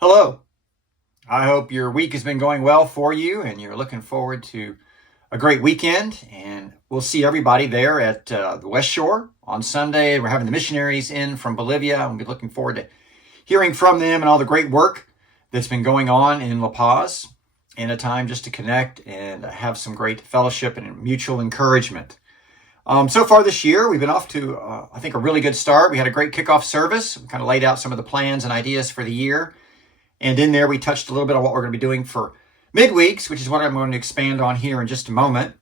Hello. I hope your week has been going well for you and you're looking forward to a great weekend. And we'll see everybody there at the West Shore on Sunday. We're having the missionaries in from Bolivia. We'll be looking forward to hearing from them and all the great work that's been going on in La Paz, and a time just to connect and have some great fellowship and mutual encouragement. So far this year, we've been off to, I think, a really good start. We had a great kickoff service. We kind of laid out some of the plans and ideas for the year. And in there, we touched a little bit on what we're going to be doing for midweeks, which is what I'm going to expand on here in just a moment.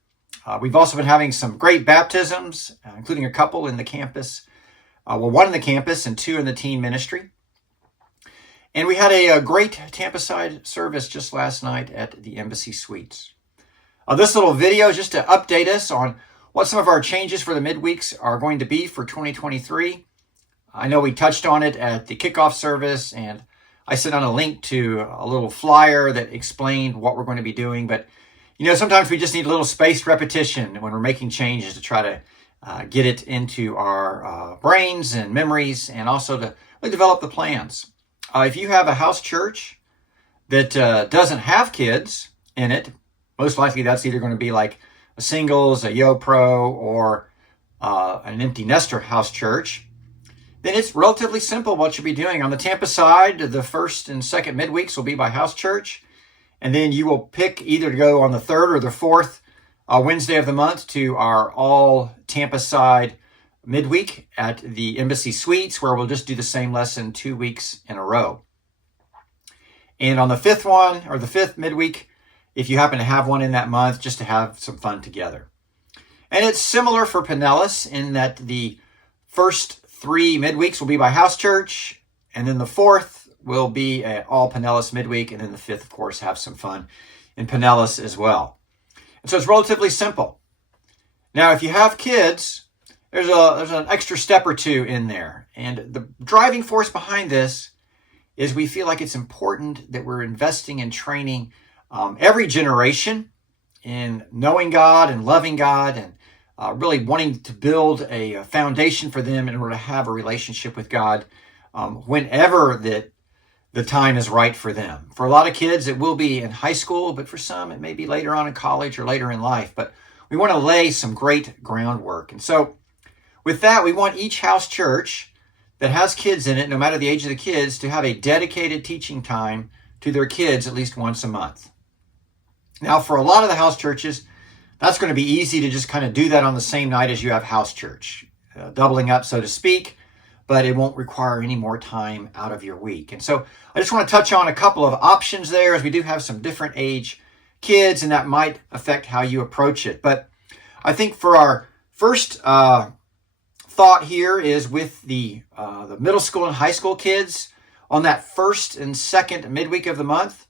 We've also been having some great baptisms, including a couple in the campus. One in the campus and two in the teen ministry. And we had a great Tampa side service just last night at the Embassy Suites. This little video is just to update us on what some of our changes for the midweeks are going to be for 2023. I know we touched on it at the kickoff service, and I sent out a link to a little flyer that explained what we're going to be doing. But, sometimes we just need a little spaced repetition when we're making changes to try to get it into our brains and memories, and also to really develop the plans. If you have a house church that doesn't have kids in it, most likely that's either going to be like a singles, a Yo Pro, or an empty nester house church. Then it's relatively simple what you'll be doing. On the Tampa side, the first and second midweeks will be by house church. And then you will pick either to go on the third or the fourth Wednesday of the month to our all Tampa side midweek at the Embassy Suites, where we'll just do the same lesson 2 weeks in a row. And on the fifth one, or the fifth midweek, if you happen to have one in that month, just to have some fun together. And it's similar for Pinellas in that the first 3 midweeks will be by house church, and then the fourth will be all Pinellas midweek, and then the fifth, of course, have some fun in Pinellas as well. And so it's relatively simple. Now, if you have kids, there's an extra step or two in there. And the driving force behind this is we feel like it's important that we're investing in training every generation in knowing God and loving God, and really wanting to build a foundation for them in order to have a relationship with God whenever the time is right for them. For a lot of kids, it will be in high school, but for some, it may be later on in college or later in life. But we want to lay some great groundwork. And so with that, we want each house church that has kids in it, no matter the age of the kids, to have a dedicated teaching time to their kids at least once a month. Now, for a lot of the house churches, that's going to be easy to just kind of do that on the same night as you have house church, doubling up, so to speak, but it won't require any more time out of your week. And so I just want to touch on a couple of options there, as we do have some different age kids, and that might affect how you approach it. But I think for our first thought here is with the middle school and high school kids on that first and second midweek of the month.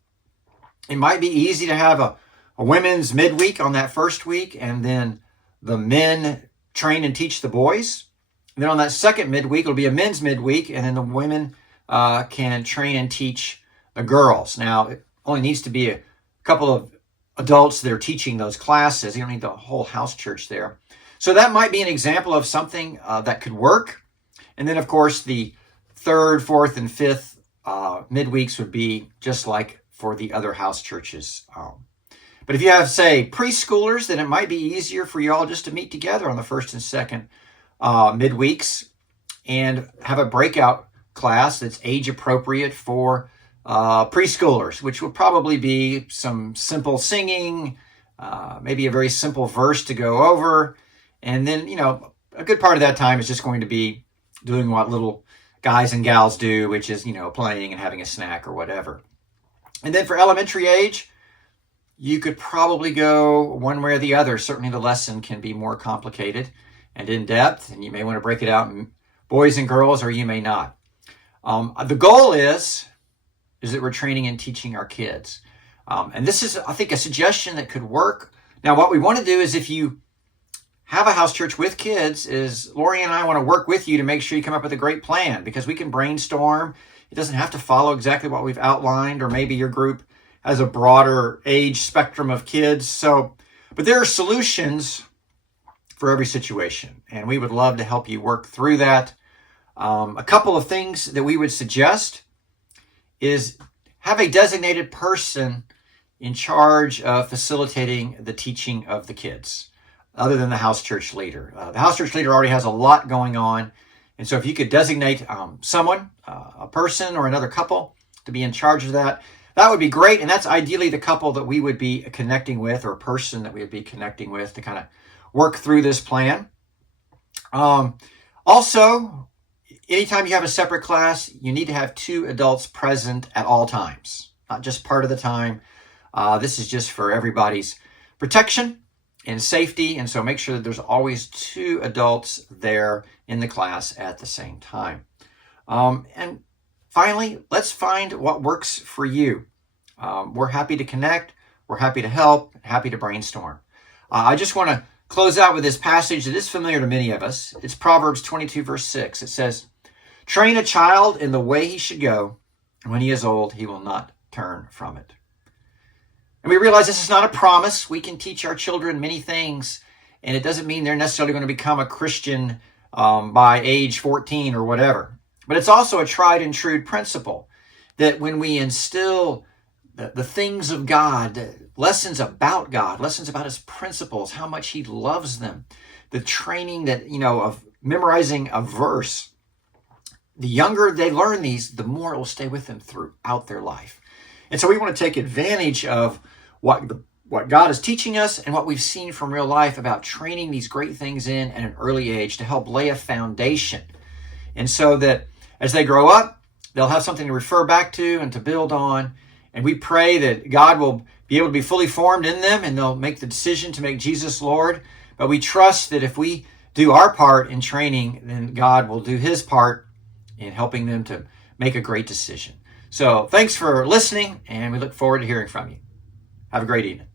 It might be easy to have a women's midweek on that first week, and then the men train and teach the boys. And then on that second midweek, it'll be a men's midweek, and then the women can train and teach the girls. Now, it only needs to be a couple of adults that are teaching those classes. You don't need the whole house church there. So that might be an example of something that could work. And then, of course, the third, fourth, and fifth midweeks would be just like for the other house churches. But if you have, say, preschoolers, then it might be easier for you all just to meet together on the first and second midweeks and have a breakout class that's age appropriate for preschoolers, which will probably be some simple singing, maybe a very simple verse to go over. And then, a good part of that time is just going to be doing what little guys and gals do, which is, playing and having a snack or whatever. And then for elementary age, you could probably go one way or the other. Certainly the lesson can be more complicated and in depth, and you may want to break it out in boys and girls, or you may not. The goal is that we're training and teaching our kids. And this is, I think, a suggestion that could work. Now, what we want to do is, if you have a house church with kids, is Lori and I want to work with you to make sure you come up with a great plan, because we can brainstorm. It doesn't have to follow exactly what we've outlined, or maybe your group has a broader age spectrum of kids. But there are solutions for every situation, and we would love to help you work through that. A couple of things that we would suggest is have a designated person in charge of facilitating the teaching of the kids, other than the house church leader. The house church leader already has a lot going on. And so if you could designate someone, a person or another couple to be in charge of that, that would be great. And that's ideally the couple that we would be connecting with, or a person that we would be connecting with to kind of work through this plan. Also, anytime you have a separate class, you need to have 2 adults present at all times, not just part of the time. This is just for everybody's protection and safety. And so make sure that there's always 2 adults there in the class at the same time. And finally, let's find what works for you. We're happy to connect. We're happy to help, happy to brainstorm. I just want to close out with this passage that is familiar to many of us. It's Proverbs 22, verse 6. It says, "Train a child in the way he should go, and when he is old, he will not turn from it." And we realize this is not a promise. We can teach our children many things, and it doesn't mean they're necessarily going to become a Christian by age 14 or whatever. But it's also a tried and true principle that when we instill the things of God, lessons about God, lessons about his principles, how much he loves them, the training that, of memorizing a verse, the younger they learn these, the more it will stay with them throughout their life. And so we want to take advantage of what God is teaching us and what we've seen from real life about training these great things in at an early age to help lay a foundation. And so that as they grow up, they'll have something to refer back to and to build on. And we pray that God will be able to be fully formed in them and they'll make the decision to make Jesus Lord. But we trust that if we do our part in training, then God will do his part in helping them to make a great decision. So thanks for listening, and we look forward to hearing from you. Have a great evening.